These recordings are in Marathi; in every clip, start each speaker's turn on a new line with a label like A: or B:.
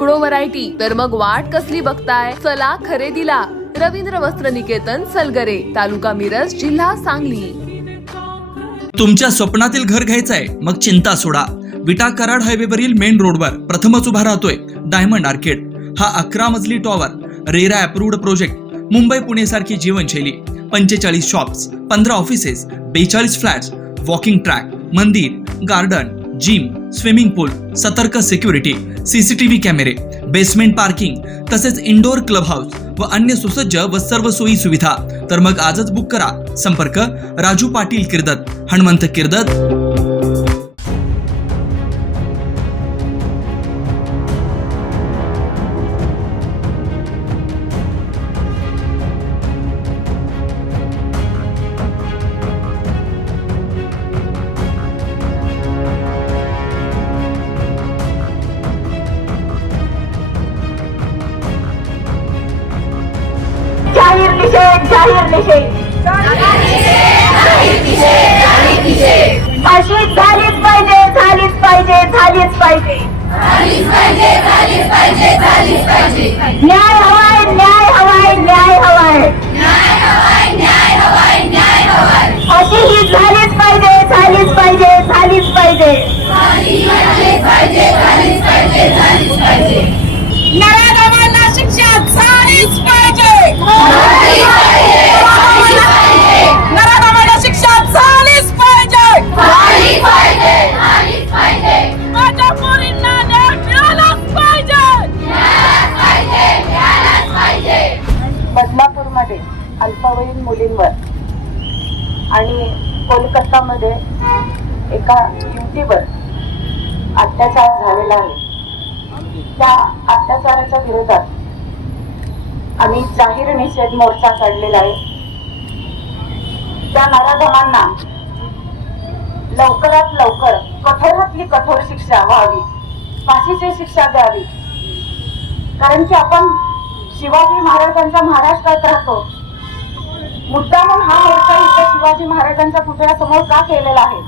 A: शेकडो व्हरायटी. तर मग वाट कसली बघताय? चला खरेदीला. रवींद्र वस्त्र निकेतन सलगरे. तालुका मिरज जिल्हा सांगली.
B: तुमच्या स्वप्नातील घर घ्यायचंय मग चिंता सोडा. विटा कराड हायवेवरील मेन रोडवर प्रथमच उभा राहतोय डायमंड आर्केड. हा अकरा मजली tower RERA approved project Mumbai Pune सारखी जीवनशैली. पंचेचाळीस शॉप्स पंधरा ऑफिसेस बेचाळीस फ्लॅट्स वॉकिंग ट्रॅक मंदिर गार्डन जिम स्विमिंग पूल सतर्क security CCTV cameras basement parking तसेच इंडोर क्लब हाऊस व अन्य सुसज्ज व सर्व सोयी सुविधा. तर मग आजच बुक करा. संपर्क राजू पाटील किर्दत हनुमंत किर्दत.
C: जाहीर निषेध झालीच पाहिजे झालीच पाहिजे झालीच पाहिजे न्याय हवाय न्याय हवाय न्याय हवाय अशी ही झालीच पाहिजे झालीच पाहिजे झालीच पाहिजे नव्या नव्यांना शिक्षा झालीच पाहिजे. बदलापूरमध्ये अल्पवयीन मुलींवर आणि कोलकातामध्ये एका युवतीवर अत्याचार झालेला आहे. त्या अत्याचाराच्या विरोधात आम्ही जाहीर निषेध मोर्चा काढलेला आहे. त्या नराधमांना लवकरात लवकर कठोरातली कठोर शिक्षा व्हावी फाशीची शिक्षा द्यावी. कारण की आपण शिवाजी महाराजांच्या महाराष्ट्रात राहतो. मुद्दामून हा मोर्चा इथे शिवाजी महाराजांच्या पुतळ्यासमोर का केलेला आहे?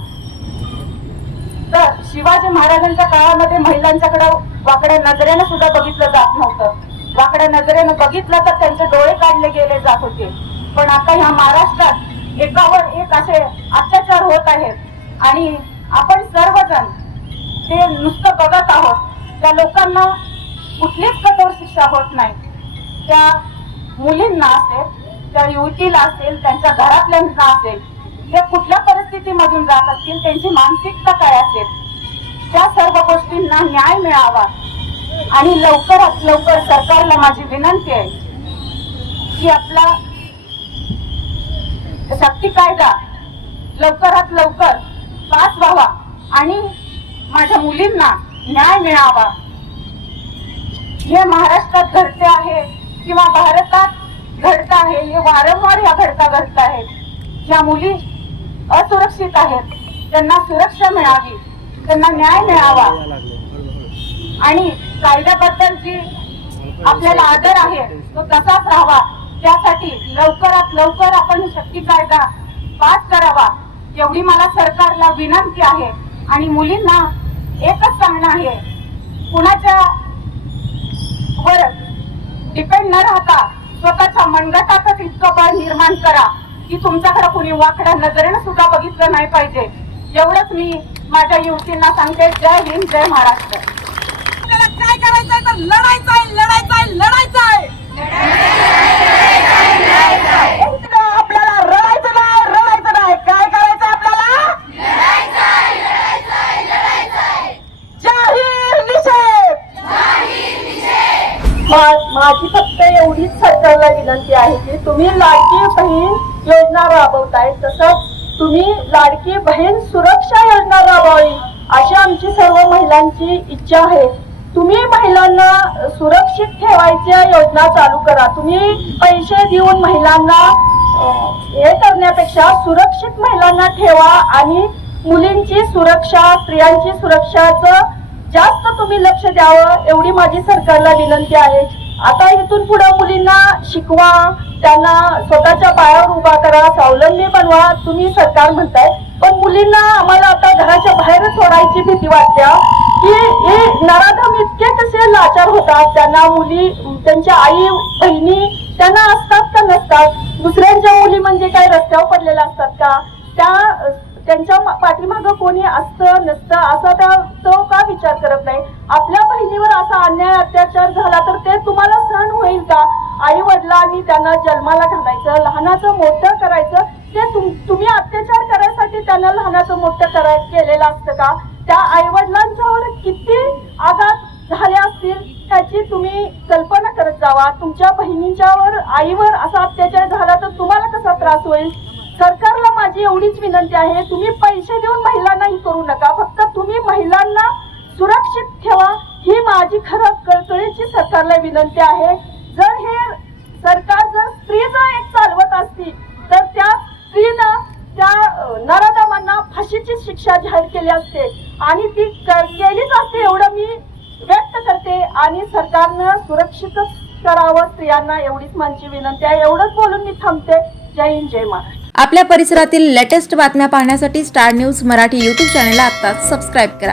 C: तर शिवाजी महाराजांच्या काळामध्ये महिलांच्याकडे वाकड्या नजरेनं सुद्धा बघितलं जात नव्हतं. वाकड्या नजरेनं बघितलं तर त्यांचे डोळे काढले गेले जात होते. पण आता ह्या महाराष्ट्रात एकावर एक असे अत्याचार होत आहेत. आणि आपण सर्वजण ते नुसतं बघत आहोत. त्या लोकांना कुठलीच कठोर शिक्षा होत नाही. त्या मुलींना असेल त्या युवतीला असेल त्यांच्या घरातल्यांना असेल ते कुठल्या परिस्थितीमधून जात असतील त्यांची मानसिकता काय असेल त्या सर्व गोष्टींना न्याय मिळावा. आणि लवकरात लवकर सरकारला माझी विनंती आहे की आपला शक्ती कायदा लवकरात लवकर पास व्हावा आणि माझ्या मुलींना न्याय मिळावा. हे महाराष्ट्रात घडते आहे किंवा भारतात घडत आहे हे वारंवार या घडता घडत आहेत ज्या मुली असुरक्षित आहेत त्यांना सुरक्षा मिळावी त्यांना न्याय मिळावा. आणि कायद्याबद्दल जी आपल्याला आदर आहे तो तसाच राहावा. त्यासाठी लवकरात लवकर आपण शक्ती कायदा पास करावा एवढी मला सरकारला विनंती आहे. आणि मुलींना एकच सांगणं आहे कुणाच्या वर डिपेंड न राहता स्वतःच्या मनगटातच इतकं बळ निर्माण करा की तुमच्याकडे कुणी वाकड्या नजरेनं सुद्धा बघितलं नाही पाहिजे. एवढंच मी माझ्या युवतींना सांगते. जय हिंद जय महाराष्ट्र. काय करायचंय तर लढायचं आहे लढायचं आहे लढायचं आहे आपल्याला रडायचं नाही रडायचं नाही. काय करायचं आपल्याला? जाहीर निषेध. माझी फक्त एवढीच सरकारला
D: सरकारला विनंती आहे की तुम्ही लाडकी बहीण योजना राबवताय तसंच तुम्ही लाडकी बहीण सुरक्षा योजना राबवावी अशी आमची सर्व महिलांची इच्छा आहे. तुम्ही महिलांना सुरक्षित ठेवायच्या योजना चालू करा. तुम्ही पैसे देऊन महिलांना हे करण्यापेक्षा सुरक्षित महिलांना ठेवा आणि मुलींची सुरक्षा स्त्रियांची सुरक्षाचं जास्त तुम्ही लक्ष द्यावं एवढी माझी सरकारला विनंती आहे. आता इथून पुढे मुलींना शिकवा त्यांना स्वतःच्या पायावर उभा करा स्वावलंबी बनवा तुम्ही सरकार म्हणताय. पण मुलींना आम्हाला आता घराच्या बाहेर सोडायची भीती वाटते. की हे नराधम इतके कसे लाचार होतात? त्यांना मुली त्यांच्या आई बहिणी त्यांना असतात का नसतात? दुसऱ्यांच्या मुली म्हणजे काय? रस्त्यावर पडलेल्या असतात का? त्या त्यांच्या पाठीमागं कोणी असतं नसतं? असा त्या तो का विचार करत नाही? आपल्या बहिणीवर असा अन्याय अत्याचार झाला तर ते तुम्हाला सहन होईल का? आई वडिलांनी त्यांना जन्माला घालायचं लहानाचं मोठं करायचं ते तुम- तुम्ही अत्याचार करायसाठी त्यांना लहानाचं मोठं कराय केलेलं असतं का? त्या आईवडिलांच्यावर किती आघात झाले असतील त्याची तुम्ही कल्पना करत जावा. तुमच्या बहिणींच्यावर आईवर असा अत्याचार झाला तर तुम्हाला कसा त्रास होईल? सरकारला माझी एवढीच विनंती आहे तुम्ही पैसे देऊन महिलांना ही करू नका. फक्त तुम्ही महिलांना सुरक्षित ठेवा. ही माझी खरं कळकळीची सरकारला विनंती आहे. जर हे सरकार जर स्त्री जर एक चालवत असती तर त्या स्त्रीनं त्या नराधमांना फाशीची शिक्षा जाहीर केली असते. आणि ती केलीच असते एवढं मी व्यक्त करते. आणि सरकारनं सुरक्षितच करावं स्त्रियांना एवढीच माझी विनंती आहे. एवढंच बोलून मी थांबते. जय हिंद जय महाराष्ट्र.
E: आपल्या परिसरातील लेटेस्ट बातम्या पाहण्यासाठी स्टार न्यूज मराठी यूट्यूब चॅनलला आत्ताच सबस्क्राईब करा.